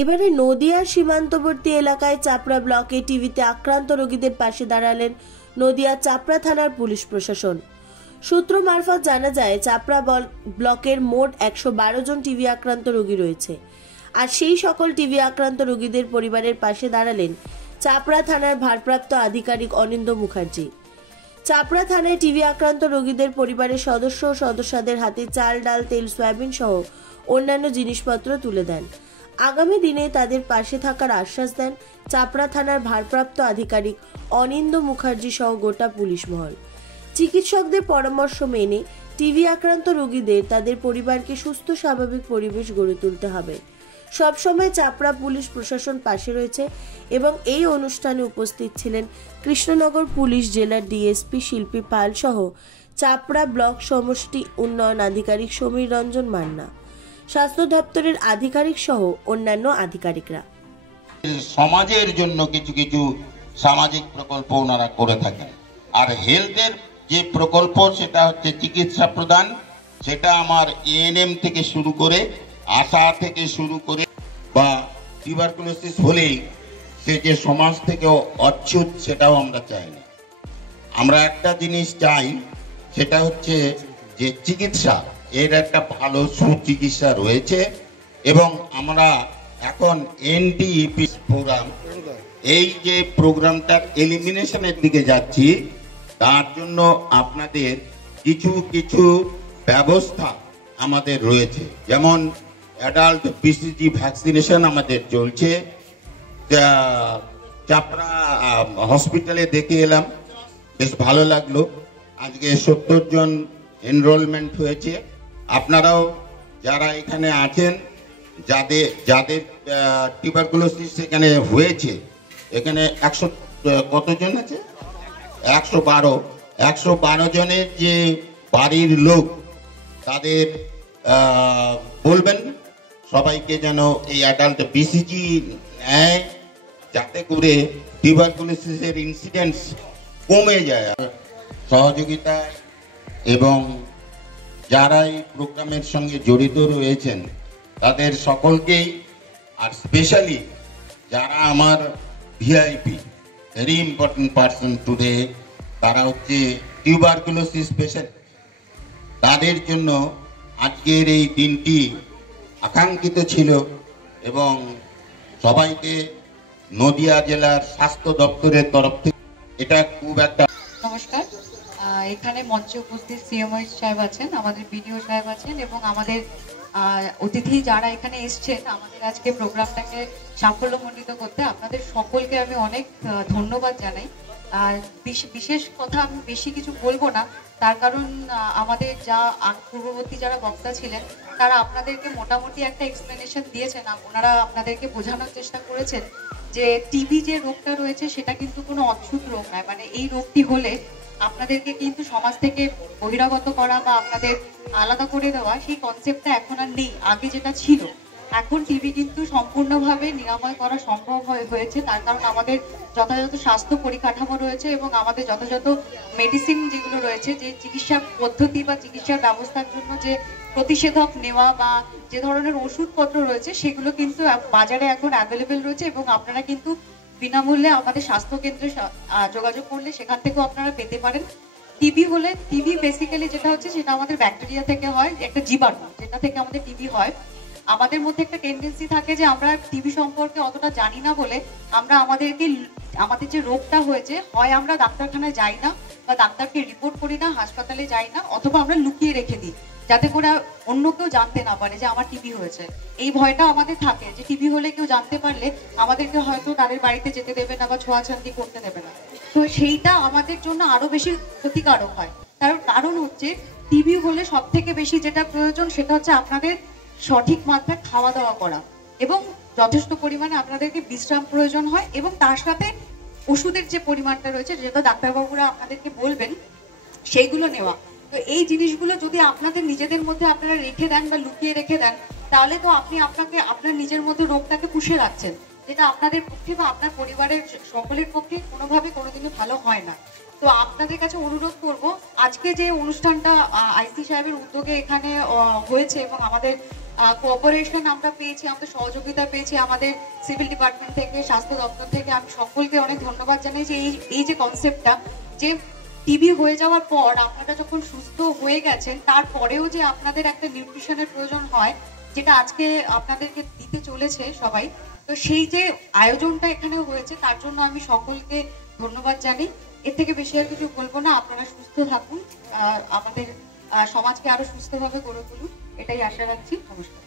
এবারে নদিয়ার সীমান্তবর্তী এলাকায় চাপড়া ব্লকে টিভিতে আক্রান্ত রোগীদের পাশে দাঁড়ালেন নদিয়া চাপড়া থানার পুলিশ প্রশাসন। সূত্র মারফত জানা যায়, চাপড়া ব্লকের মোট 112 জন টিভি আক্রান্ত রোগী রয়েছে। আর সেই সকল টিভি আক্রান্ত রোগীদের পরিবারের পাশে দাঁড়ালেন চাপড়া থানার ভারপ্রাপ্ত আধিকারিক অনিন্দ্য মুখার্জি। চাপড়া থানায় টিভি আক্রান্ত রোগীদের পরিবারের সদস্য ও সদস্যদের হাতে চাল, ডাল, তেল, সয়াবিন সহ অন্যান্য জিনিসপত্র তুলে দেন। আগামী দিনে তাদের পাশে থাকার আশ্বাস দেন চাপড়া থানার ভারপ্রাপ্ত আধিকারিক অনিন্দ্য মুখার্জি সহ গোটা পুলিশ মহল। চিকিৎসকদের পরামর্শ মেনে টিভি আক্রান্ত রোগীদের তাদের পরিবারকে সুস্থ স্বাভাবিক পরিবেশ গড়ে তুলতে হবে। সবসময় চাপড়া পুলিশ প্রশাসন পাশে রয়েছে এবং এই অনুষ্ঠানে উপস্থিত ছিলেন কৃষ্ণনগর পুলিশ জেলার ডিএসপি শিল্পী পাল সহ চাপড়া ব্লক সমষ্টি উন্নয়ন আধিকারিক সমীর রঞ্জন মান্না, স্বাস্থ্য দপ্তরের আধিকারিক সহ অন্যান্য আধিকারিকরা। সমাজের জন্য কিছু কিছু সামাজিক প্রকল্প ওনারা করে থাকেন। আর হেলথের যে প্রকল্প সেটা হচ্ছে চিকিৎসা প্রদান, সেটা আমার এএনএম থেকে শুরু করে, আশা থেকে শুরু করে, বা টিউবারকুলোসিস হলেই সে যে সমাজ থেকে অচ্যুত সেটাও আমরা চাই না। আমরা একটা জিনিস চাই, সেটা হচ্ছে যে চিকিৎসা, এর একটা ভালো সুচিকিৎসা রয়েছে এবং আমরা এখন এনডিইপি প্রোগ্রাম, এই যে প্রোগ্রামটার এলিমিনেশনের দিকে যাচ্ছি, তার জন্য আপনাদের কিছু কিছু ব্যবস্থা আমাদের রয়েছে। যেমন অ্যাডাল্ট বিসিজি ভ্যাকসিনেশন আমাদের চলছে। চাপড়া হসপিটালে দেখে এলাম, বেশ ভালো লাগলো। আজকে 70 জন এনরোলমেন্ট হয়েছে। আপনারাও যারা এখানে আছেন, যাদের যাদের টিউবারকুলোসিস এখানে হয়েছে, এখানে 100 কতজন আছে, 112 জনের যে বাড়ির লোক, তাদের বলবেন সবাইকে যেন এই অ্যাডাল্ট বিসিজি নেয়, যাতে করে টিউবারকুলোসিসের ইনসিডেন্টস কমে যায়। সহযোগিতা এবং যারা এই প্রোগ্রামের সঙ্গে জড়িত রয়েছেন তাদের সকলকেই, আর স্পেশালি যারা আমার VIP, very important person today, তারা হচ্ছে টিউবারকুলোসিস পেশেন্ট, তাদের জন্য আজকের এই দিনটি আকাঙ্ক্ষিত ছিল এবং সবাইকে নদিয়া জেলার স্বাস্থ্য দপ্তরের তরফ থেকে এটা খুব একটা। নমস্কার, এখানে মঞ্চে উপস্থিত সিএমও সাহেব আছেন, আমাদের বিডিও সাহেব আছেন এবং আমাদের অতিথি যারা এখানে এসছেন আমাদের আজকে প্রোগ্রামটাকে সাফল্যমণ্ডিত করতে, আপনাদের সকলকে আমি অনেক ধন্যবাদ জানাই। আর বিশেষ কথা আমি বেশি কিছু বলবো না, তার কারণ আমাদের যা পূর্ববর্তী যারা বক্তা ছিলেন তারা আপনাদেরকে মোটামুটি একটা এক্সপ্লেনেশন দিয়েছেন। ওনারা আপনাদেরকে বোঝানোর চেষ্টা করেছেন যে টিবি যে রোগটা রয়েছে সেটা কিন্তু কোনো অদ্ভুত রোগ নয়। মানে এই রোগটি হলে আপনাদেরকে কিন্তু সমাজ থেকে বহিরাগত করা বা আপনাদের আলাদা করে দেওয়া, সেই কনসেপ্টটা এখন আর নেই। আগে যেটা ছিল, এখন টিবি কিন্তু সম্পূর্ণভাবে নিরাময় করা সম্ভব হয়েছে। তার কারণ আমাদের যথাযথ স্বাস্থ্য পরিকাঠামো রয়েছে এবং আমাদের যথাযথ মেডিসিন যেগুলো রয়েছে, যে চিকিৎসা পদ্ধতি বা চিকিৎসার ব্যবস্থার জন্য যে প্রতিষেধক নেওয়া বা যে ধরনের ওষুধপত্র রয়েছে, সেগুলো কিন্তু বাজারে এখন অ্যাভেলেবেল রয়েছে এবং আপনারা কিন্তু বিনামূল্যে আমাদের স্বাস্থ্য কেন্দ্রে যোগাযোগ করলে সেখান থেকেও আপনারা পেতে পারেন। টিবি হলে, টিবি বেসিক্যালি যেটা হচ্ছে সেটা আমাদের ব্যাকটেরিয়া থেকে হয়, একটা জীবাণু, যেটা থেকে আমাদের টিবি হয়। আমাদের মধ্যে একটা টেন্ডেন্সি থাকে যে আমরা টিবি সম্পর্কে অতটা জানি না বলে আমরা আমাদের যে রোগটা হয়েছে, হয় আমরা ডাক্তারখানায় যাই না বা ডাক্তারকে রিপোর্ট করি না, হাসপাতালে যাই না, অথবা আমরা লুকিয়ে রেখে দিই যাতে করে অন্য কেউ জানতে না পারে যে আমার টিবি হয়েছে। এই ভয়টা আমাদের থাকে যে টিবি হলে কেউ জানতে পারলে আমাদেরকে হয়তো তাদের বাড়িতে যেতে দেবে না বা ছোঁয়াছান্তি করতে দেবে না। তো সেইটা আমাদের জন্য আরো বেশি ক্ষতিকারক হয়। তার কারণ হচ্ছে টিবি হলে সব থেকে বেশি যেটা প্রয়োজন সেটা হচ্ছে আপনাদের সঠিক মাত্রায় খাওয়া দাওয়া করা এবং যথেষ্ট পরিমাণে আপনাদেরকে বিশ্রাম প্রয়োজন হয় এবং তার সাথে ওষুধের যে পরিমাণটা রয়েছে, যেটা ডাক্তারবাবুরা আপনাদেরকে বলবেন, সেইগুলো নেওয়া। তো এই জিনিসগুলো যদি আপনাদের নিজেদের মধ্যে আপনারা রেখে দেন বা লুকিয়ে রেখে দেন, তাহলে তো আপনি আপনার নিজের মধ্যে রোগটাকে পুষে রাখছেন, যেটা আপনাদের পক্ষে বা আপনার পরিবারের সকলের পক্ষে কোনোভাবে কোনোদিনও ভালো হয় না। তো আপনাদের কাছে অনুরোধ করব, আজকে যে অনুষ্ঠানটা আইসি সাহেবের উদ্যোগে এখানে হয়েছে এবং আমাদের কোঅপারেশন আমরা পেয়েছি, আমাদের সহযোগিতা পেয়েছি আমাদের সিভিল ডিপার্টমেন্ট থেকে, স্বাস্থ্য দপ্তর থেকে। আমি সকলকে অনেক ধন্যবাদ জানাই যে এই যে কনসেপ্টটা, যে টিবি হয়ে যাওয়ার পর আপনারা যখন সুস্থ হয়ে গেছেন তারপরেও যে আপনাদের একটা নিউট্রিশনের প্রয়োজন হয়, যেটা আজকে আপনাদেরকে দিতে চলেছে সবাই। তো সেই যে আয়োজনটা এখানে হয়েছে তার জন্য আমি সকলকে ধন্যবাদ জানাই। এর থেকে বেশি আর কিছু বলবো না। আপনারা সুস্থ থাকুন, আমাদের সমাজকে আরো সুস্থভাবে গড়ে তুলুন, এটাই আশা রাখছি। নমস্কার।